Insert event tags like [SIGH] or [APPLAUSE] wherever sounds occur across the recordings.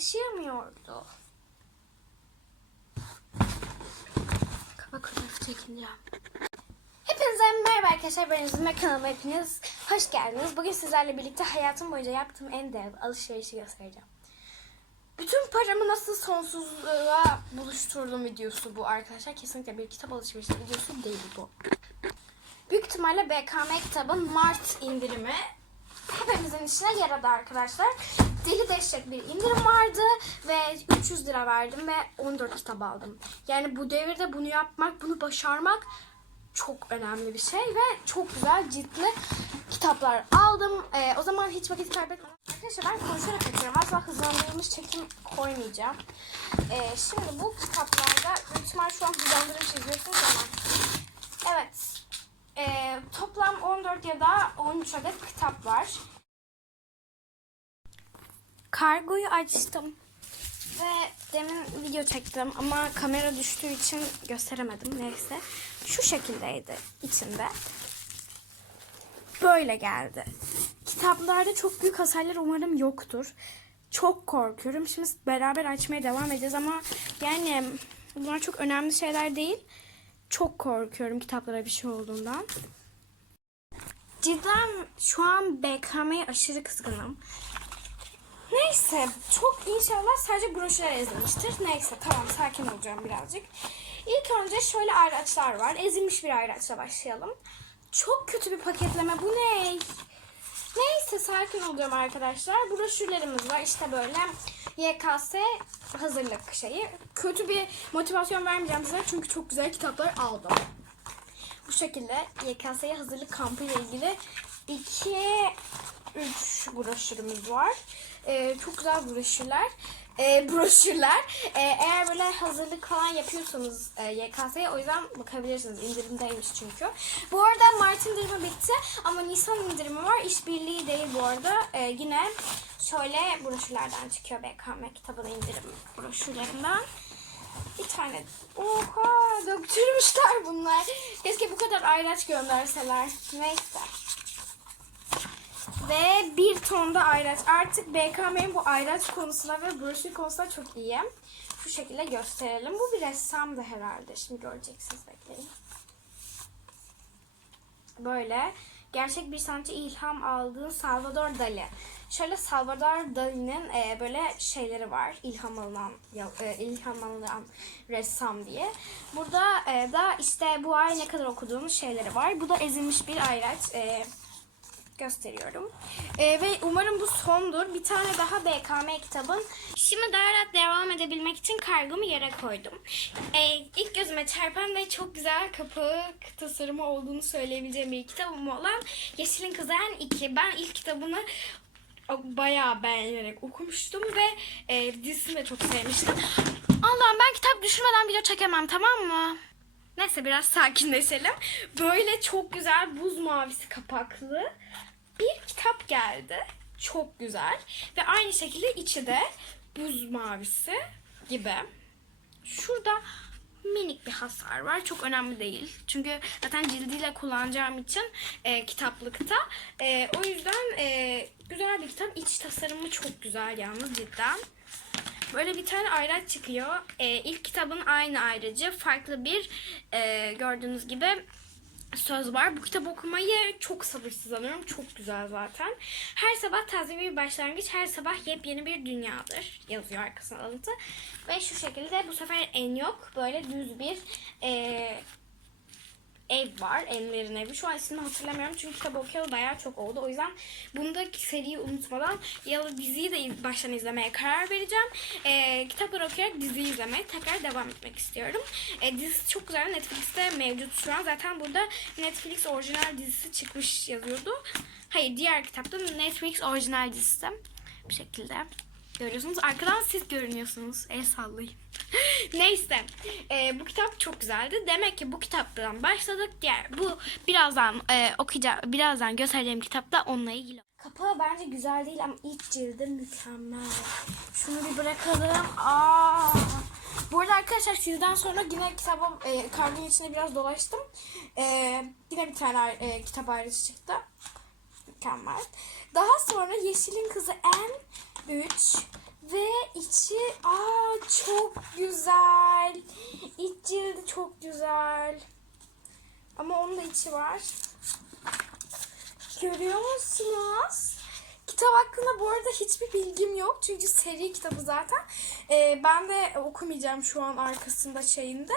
taşıyamıyordu. Kaba kılıf çekeceğim. Hepinize merhaba arkadaşlar. Ben Üzüm ve kanalıma hepiniz hoş geldiniz. Bugün sizlerle birlikte hayatım boyunca yaptığım en değerli alışverişi göstereceğim. Bütün paramı nasıl sonsuzluğa buluşturdum videosu bu arkadaşlar. Kesinlikle bir kitap alışverişi videosu değil bu. Büyük ihtimalle BKM kitabın Mart indirimi hepimizin işine yaradı arkadaşlar. Deli dehşet bir indirim vardı ve 300 lira verdim ve 14 kitap aldım. Yani bu devirde bunu yapmak, bunu başarmak çok önemli bir şey ve çok güzel ciltli kitaplar aldım. Ee, o zaman hiç vakit kaybetmeden arkadaşlar ben konuşarak açıyorum. Asla hızlandırılmış çekim koymayacağım. Ee, şimdi bu kitaplarda büyük şu an hızlandırılmış izliyorsunuz ama evet ee, toplam 14 ya da 13 adet kitap var. Kargoyu açtım. Ve demin video çektim ama kamera düştüğü için gösteremedim. Neyse. Şu şekildeydi içinde. Böyle geldi. Kitaplarda çok büyük hasarlar umarım yoktur. Çok korkuyorum. Şimdi beraber açmaya devam edeceğiz ama yani bunlar çok önemli şeyler değil. Çok korkuyorum kitaplara bir şey olduğundan. Cidden şu an BKM'ye aşırı kızgınım. Neyse çok inşallah sadece broşürler ezilmiştir. Neyse tamam sakin olacağım birazcık. İlk önce şöyle ayraçlar var. Ezilmiş bir ayraçla başlayalım. Çok kötü bir paketleme bu ne? Neyse sakin olacağım arkadaşlar. Broşürlerimiz var işte böyle YKS hazırlık şeyi. Kötü bir motivasyon vermeyeceğim size çünkü çok güzel kitaplar aldım. Bu şekilde YKS'ye hazırlık kampı ile ilgili 2 3 broşürümüz var. Ee, çok güzel broşürler. Ee, broşürler. Ee, eğer böyle hazırlık falan yapıyorsanız e, YKS'ye o yüzden bakabilirsiniz. İndirimdeymiş çünkü. Bu arada Mart indirimi bitti ama Nisan indirimi var. İşbirliği değil bu arada. Ee, yine şöyle broşürlerden çıkıyor BKM kitabının indirim broşürlerinden. Bir tane. Oha döktürmüşler bunlar. Keşke bu kadar ayraç gönderseler. Neyse. Ve bir ton da ayraç. Artık BKM'nin bu ayraç konusuna ve broşür konusuna çok iyi. Şu şekilde gösterelim. Bu bir ressam da herhalde. Şimdi göreceksiniz bekleyin. Böyle gerçek bir sanatçı ilham aldığı Salvador Dali. Şöyle Salvador Dali'nin e, böyle şeyleri var. İlham alınan e, ilham alınan ressam diye. Burada e, da işte bu ay ne kadar okuduğumuz şeyleri var. Bu da ezilmiş bir ayraç. E, gösteriyorum. Ee, ve umarım bu sondur. Bir tane daha BKM kitabın. Şimdi daha rahat devam edebilmek için kargomu yere koydum. Ee, ilk gözüme çarpan ve çok güzel kapağı tasarımı olduğunu söyleyebileceğim bir kitabım olan Yeşilin Kızı'nın 2. Ben ilk kitabını bayağı beğenerek okumuştum ve e, dizisini de çok sevmiştim. Allah'ım ben kitap düşürmeden video çekemem tamam mı? Neyse biraz sakinleşelim. Böyle çok güzel buz mavisi kapaklı bir kitap geldi. Çok güzel. Ve aynı şekilde içi de buz mavisi gibi. Şurada minik bir hasar var. Çok önemli değil. Çünkü zaten cildiyle kullanacağım için e, kitaplıkta. E, o yüzden e, güzel bir kitap. İç tasarımı çok güzel yalnız cidden. Böyle bir tane ayraç çıkıyor. Ee, ilk kitabın aynı ayracı. Farklı bir e, gördüğünüz gibi söz var. Bu kitabı okumayı çok sabırsızlanıyorum. Çok güzel zaten. Her sabah taze bir başlangıç, her sabah yepyeni bir dünyadır yazıyor arkasına alıntı. Ve şu şekilde bu sefer en yok. Böyle düz bir e, ev var. Enver'in evi. Şu an ismini hatırlamıyorum çünkü kitap okuyalı bayağı çok oldu. O yüzden bundaki seriyi unutmadan yalı diziyi de baştan izlemeye karar vereceğim. Ee, kitapları okuyarak diziyi izlemeye tekrar devam etmek istiyorum. Ee, dizisi çok güzel. Netflix'te mevcut şu an. Zaten burada Netflix orijinal dizisi çıkmış yazıyordu. Hayır diğer kitapta Netflix orijinal dizisi. Bu şekilde görüyorsunuz. Arkadan siz görünüyorsunuz. El sallayın. Neyse. e, bu kitap çok güzeldi. Demek ki bu kitaptan başladık. Diğer bu birazdan e, okuyacağım, birazdan göstereceğim kitapta onunla ilgili. Kapağı bence güzel değil ama iç cildi mükemmel. Şunu bir bırakalım. Aa. Bu arada arkadaşlar sizden sonra yine kitabım e, kargın içinde biraz dolaştım. E, yine bir tane e, kitap ayrıcı çıktı. Mükemmel. Daha sonra Yeşil'in Kızı en 3 Ve içi aa çok güzel. İç cildi çok güzel. Ama onun da içi var. Görüyor musunuz? Kitap hakkında bu arada hiçbir bilgim yok. Çünkü seri kitabı zaten. Ee, ben de okumayacağım şu an arkasında şeyinde.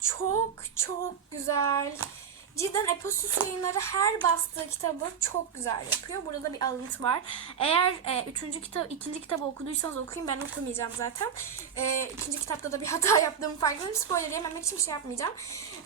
Çok çok güzel. Cidden Eposus yayınları her bastığı kitabı çok güzel yapıyor. Burada da bir alıntı var. Eğer e, üçüncü kitap, ikinci kitabı okuduysanız okuyun. Ben okumayacağım zaten. E, ikinci kitapta da bir [LAUGHS] hata yaptığımı farkındayım. Spoiler yememek için bir şey yapmayacağım.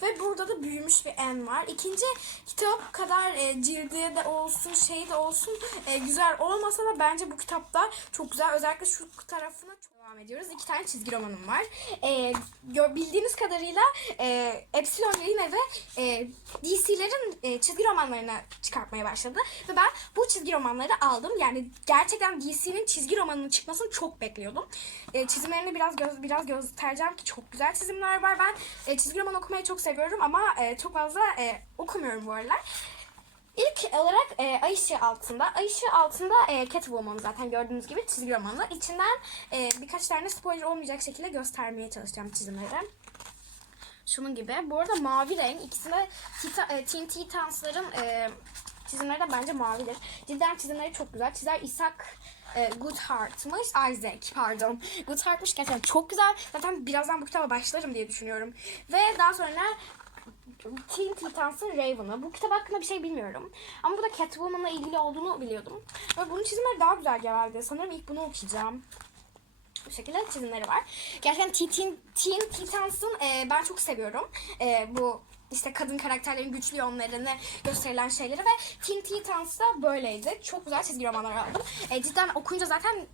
Ve burada da büyümüş bir en var. İkinci kitap kadar e, cildi de olsun, şey de olsun e, güzel olmasa da bence bu kitapta çok güzel. Özellikle şu tarafına çok devam ediyoruz. İki tane çizgi romanım var. E, gör- bildiğiniz kadarıyla e, Epsilon Yayın Evi e, DC'lerin e, çizgi romanlarını çıkartmaya başladı. Ve ben bu çizgi romanları aldım. Yani gerçekten DC'nin çizgi romanının çıkmasını çok bekliyordum. E, çizimlerini biraz göz, biraz göstereceğim ki çok güzel çizimler var. Ben e, çizgi roman okumayı çok seviyorum ama e, çok fazla e, okumuyorum bu aralar. İlk olarak e, Ay Işığı Altında. Ay Işığı Altında e, Catwoman zaten gördüğünüz gibi çizgi romanı. İçinden e, birkaç tane spoiler olmayacak şekilde göstermeye çalışacağım çizimleri. Şunun gibi. Bu arada mavi renk. İkisinde Tita, e, Teen Titans'ların e, çizimleri de bence mavidir. Cidden çizimleri çok güzel. Çizer Isaac e, Goodhart'mış. Isaac pardon. Goodhart'mış gerçekten çok güzel. Zaten birazdan bu kitaba başlarım diye düşünüyorum. Ve daha sonra Teen Titans'ın Raven'ı. Bu kitap hakkında bir şey bilmiyorum. Ama bu da Catwoman'la ilgili olduğunu biliyordum. Ve bunun çizimleri daha güzel geldi. Sanırım ilk bunu okuyacağım. Bu şekilde çizimleri var. Gerçekten Teen, Teen Titans'ın e, ben çok seviyorum. E, bu işte kadın karakterlerin güçlü yönlerini gösterilen şeyleri ve Teen Titans da böyleydi. Çok güzel çizgi romanlar aldım. E, cidden okuyunca zaten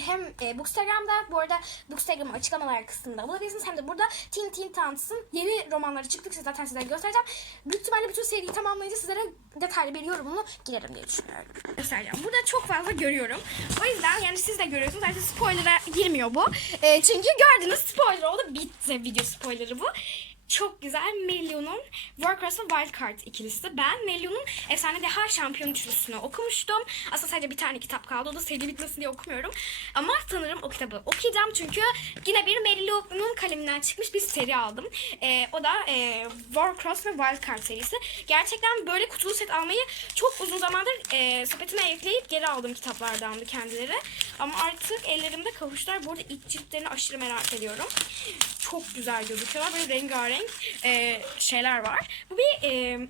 hem e, Bookstagram'da bu arada Bookstagram'ın açıklamalar kısmında bulabilirsiniz hem de burada Teen Teen Tans'ın yeni romanları çıktıkça zaten sizlere göstereceğim. Büyük ihtimalle bütün seriyi tamamlayınca sizlere detaylı bir yorumunu girerim diye düşünüyorum. Göstereceğim. Burada çok fazla görüyorum. O yüzden yani siz de görüyorsunuz. Artık spoiler'a girmiyor bu. E, çünkü gördünüz spoiler oldu. Bitti video spoilerı bu. Çok güzel Melion'un Warcraft'ın Wildcard ikilisi. Ben Melion'un Efsane Deha Şampiyon üçlüsünü okumuştum. Aslında sadece bir tane kitap kaldı. O da seri bitmesin diye okumuyorum. Ama sanırım o kitabı okuyacağım. Çünkü yine bir Melion'un kaleminden çıkmış bir seri aldım. Ee, o da e, Warcraft ve Wildcard serisi. Gerçekten böyle kutulu set almayı çok uzun zamandır e, sepetime ekleyip geri aldığım kitaplardandı kendileri. Ama artık ellerimde kavuştular. Bu arada iç ciltlerini aşırı merak ediyorum. Çok güzel gözüküyorlar. Böyle rengarenk e, şeyler var. Bu bir e,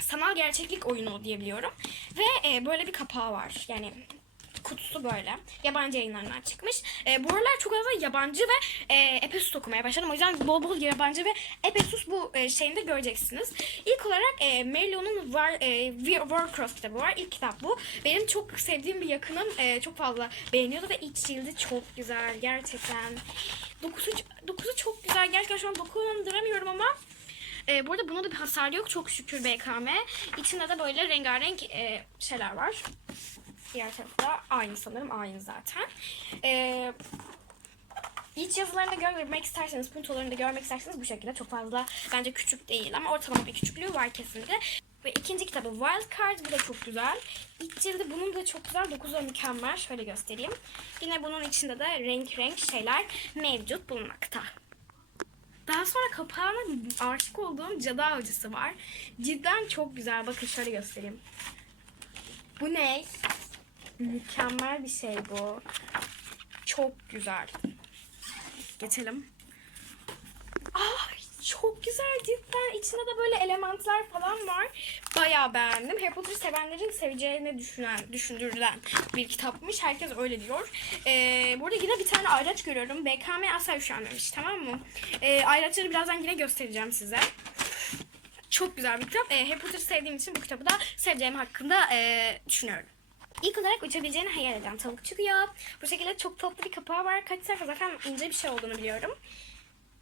sanal gerçeklik oyunu diyebiliyorum. Ve e, böyle bir kapağı var. Yani kutusu böyle. Yabancı yayınlarından çıkmış. E, bu aralar çok fazla yabancı ve e, Epesus okumaya başladım. O yüzden bol bol yabancı ve Epesus bu e, şeyinde göreceksiniz. İlk olarak e, Merlion'un War, e, Warcraft kitabı var. İlk kitap bu. Benim çok sevdiğim bir yakınım e, çok fazla beğeniyordu ve iç cildi çok güzel gerçekten. Dokusu, dokusu çok güzel. Gerçekten şu an dokunduramıyorum ama e, bu arada buna da bir hasar yok. Çok şükür BKM. İçinde de böyle rengarenk e, şeyler var. Diğer tarafta aynı sanırım. Aynı zaten. Ee, İç yazılarını da görmek isterseniz, puntolarını da görmek isterseniz bu şekilde çok fazla bence küçük değil ama ortalama bir küçüklüğü var kesinlikle. Ve ikinci kitabı Wild Card. Bu da çok güzel. İç cildi bunun da çok güzel. Dokuzu mükemmel. Şöyle göstereyim. Yine bunun içinde de renk renk şeyler mevcut bulunmakta. Daha sonra kapağına aşık olduğum cadı avcısı var. Cidden çok güzel. Bakın şöyle göstereyim. Bu ne? Mükemmel bir şey bu. Çok güzel. Geçelim. Ay çok güzel cidden. İçinde de böyle elementler falan var. Bayağı beğendim. Harry Potter sevenlerin seveceğini düşünen, düşündürülen bir kitapmış. Herkes öyle diyor. Ee, burada yine bir tane ayraç görüyorum. BKM asla üşenmemiş tamam mı? Ee, ayraçları birazdan yine göstereceğim size. Çok güzel bir kitap. Ee, Harry Potter sevdiğim için bu kitabı da seveceğim hakkında ee, düşünüyorum. İlk olarak uçabileceğini hayal eden tavuk çıkıyor. Bu şekilde çok tatlı bir kapağı var. Kaç sayfa zaten ince bir şey olduğunu biliyorum.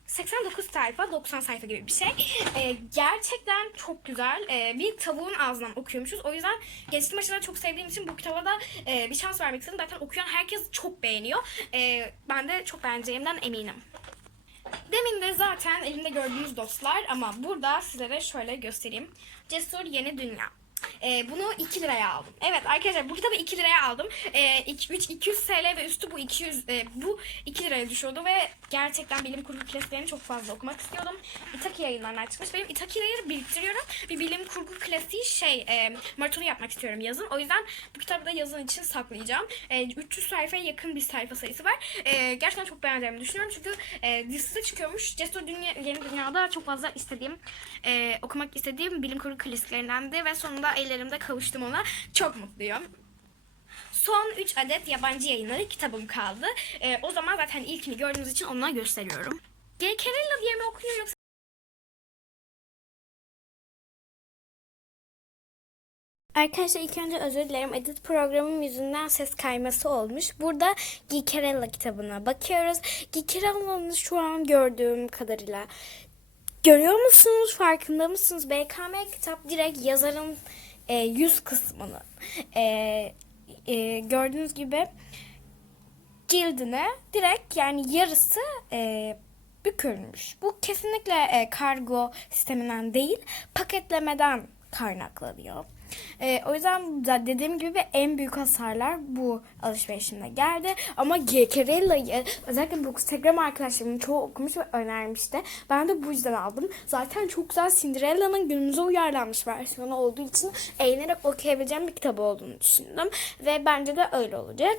89 sayfa, 90 sayfa gibi bir şey. Ee, gerçekten çok güzel. Ee, bir tavuğun ağzından okuyormuşuz. O yüzden geçtiğim aşıdan çok sevdiğim için bu kitaba da e, bir şans vermek istedim. Zaten okuyan herkes çok beğeniyor. Ee, ben de çok beğeneceğimden eminim. Demin de zaten elimde gördüğünüz dostlar ama burada sizlere şöyle göstereyim. Cesur Yeni Dünya. Ee, bunu 2 liraya aldım. Evet arkadaşlar bu kitabı 2 liraya aldım. 2, 3, 200 TL ve üstü bu 200 e, bu 2 liraya düşüyordu ve gerçekten bilim kurgu klasiklerini çok fazla okumak istiyordum. Itaki yayınlarından çıkmış. Benim Itaki'leri biriktiriyorum. Bir bilim kurgu klasiği şey e, maratonu yapmak istiyorum yazın. O yüzden bu kitabı da yazın için saklayacağım. E, 300 sayfaya yakın bir sayfa sayısı var. E, gerçekten çok beğendiğimi düşünüyorum. Çünkü e, dizisi de çıkıyormuş. Cesur Dünya, Yeni Dünya'da çok fazla istediğim, e, okumak istediğim bilim kurgu klasiklerindendi ve sonunda ellerimde kavuştum ona. Çok mutluyum. Son 3 adet yabancı yayınları kitabım kaldı. E, o zaman zaten ilkini gördüğünüz için onunla gösteriyorum. Gekerella diye mi okunuyor yoksa Arkadaşlar ilk önce özür dilerim. Edit programım yüzünden ses kayması olmuş. Burada Gikerella kitabına bakıyoruz. Gikerella'nın şu an gördüğüm kadarıyla görüyor musunuz? Farkında mısınız? BKM kitap direkt yazarın e, yüz kısmını e, e, gördüğünüz gibi cildine direkt yani yarısı e, bükülmüş. Bu kesinlikle e, kargo sisteminden değil, paketlemeden kaynaklanıyor. E, o yüzden dediğim gibi en büyük hasarlar bu alışverişimde geldi. Ama Gekerella'yı özellikle bu Instagram arkadaşlarımın çoğu okumuş ve önermişti. Ben de bu yüzden aldım. Zaten çok güzel Cinderella'nın günümüze uyarlanmış versiyonu olduğu için eğlenerek okuyabileceğim bir kitap olduğunu düşündüm. Ve bence de öyle olacak.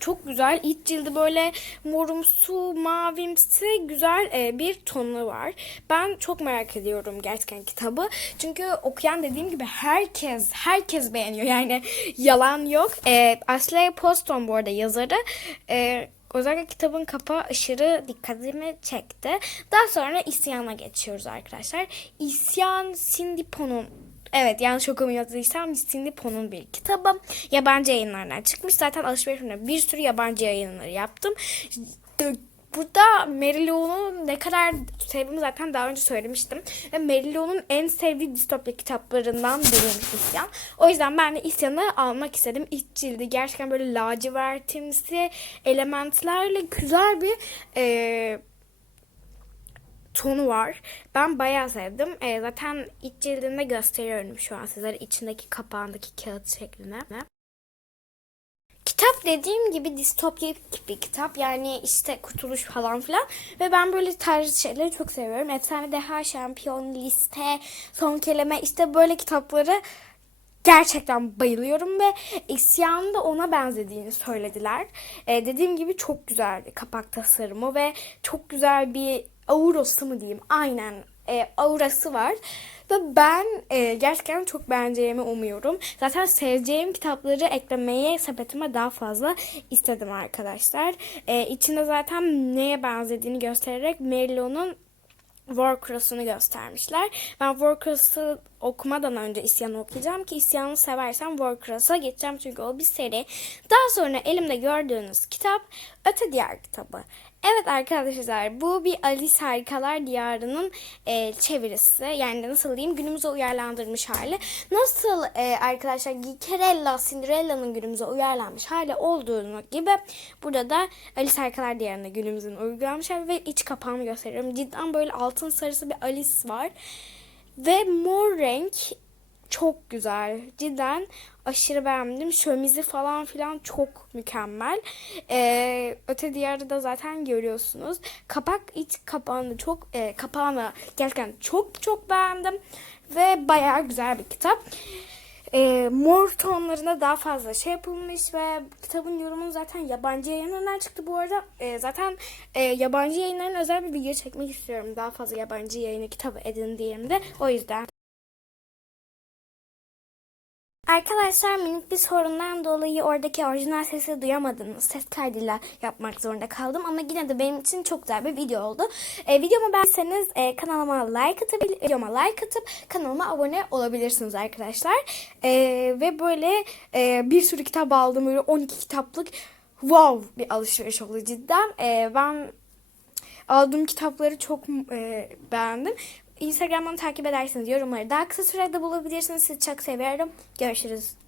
Çok güzel. İç cildi böyle morumsu, mavimsi güzel e, bir tonu var. Ben çok merak ediyorum gerçekten kitabı. Çünkü okuyan dediğim gibi herkes, herkes beğeniyor. Yani yalan yok. E, Ashley Poston bu arada yazarı. E, Özellikle kitabın kapağı aşırı dikkatimi çekti. Daha sonra İsyan'a geçiyoruz arkadaşlar. İsyan Cindy Po'nun Evet yanlış okumadıysam Cindy Po'nun bir kitabı. Yabancı yayınlardan çıkmış. Zaten alışverişimde bir sürü yabancı yayınları yaptım. Burada Merilo'nun ne kadar sevdiğimi zaten daha önce söylemiştim. Ve Merilo'nun en sevdiği distopya kitaplarından biriymiş İsyan. O yüzden ben de İsyan'ı almak istedim. İç cildi gerçekten böyle lacivertimsi elementlerle güzel bir... Ee, tonu var. Ben bayağı sevdim. E, zaten iç cildinde gösteriyorum şu an sizlere içindeki kapağındaki kağıt şeklinde. Kitap dediğim gibi distopik bir kitap. Yani işte kurtuluş falan filan. Ve ben böyle tarz şeyleri çok seviyorum. Efsane Deha, Şampiyon, Liste, Son Kelime işte böyle kitapları gerçekten bayılıyorum ve isyanın da ona benzediğini söylediler. Ee, dediğim gibi çok güzel kapak tasarımı ve çok güzel bir aurası mı diyeyim aynen e, aurası var. Ve ben e, gerçekten çok beğeneceğimi umuyorum. Zaten seveceğim kitapları eklemeye sepetime daha fazla istedim arkadaşlar. E, içinde zaten neye benzediğini göstererek Merlon'un Warcross'unu göstermişler. Ben Warcross'u okumadan önce İsyan'ı okuyacağım ki İsyan'ı seversem Warcross'a geçeceğim çünkü o bir seri. Daha sonra elimde gördüğünüz kitap Öte Diyar kitabı. Evet arkadaşlar bu bir Alice Harikalar Diyarı'nın e, çevirisi. Yani nasıl diyeyim günümüze uyarlandırmış hali. Nasıl e, arkadaşlar Gikerella, Cinderella'nın günümüze uyarlanmış hali olduğunu gibi burada da Alice Harikalar Diyarı'nda günümüzün uygulanmış hali ve iç kapağını gösteriyorum. Cidden böyle altın sarısı bir Alice var. Ve mor renk çok güzel. Cidden aşırı beğendim. Şömizi falan filan çok mükemmel. Ee, öte diğerde de zaten görüyorsunuz. Kapak iç kapağını çok e, kapağını gerçekten çok çok beğendim. Ve bayağı güzel bir kitap. E, mor tonlarında daha fazla şey yapılmış ve kitabın yorumu zaten yabancı yayınlarından çıktı bu arada. E, zaten e, yabancı yayınların özel bir video çekmek istiyorum. Daha fazla yabancı yayını kitabı edindiğimde. O yüzden. Arkadaşlar minik bir sorundan dolayı oradaki orijinal sesi duyamadınız. Ses kaydıyla yapmak zorunda kaldım ama yine de benim için çok güzel bir video oldu. E, videomu beğenseniz e, kanalıma like atıp videoma like atıp kanalıma abone olabilirsiniz arkadaşlar. E, ve böyle e, bir sürü kitap aldım böyle 12 kitaplık wow bir alışveriş oldu cidden. E, ben aldığım kitapları çok e, beğendim. Instagram'dan takip ederseniz yorumları daha kısa sürede bulabilirsiniz. Sizi çok seviyorum. Görüşürüz.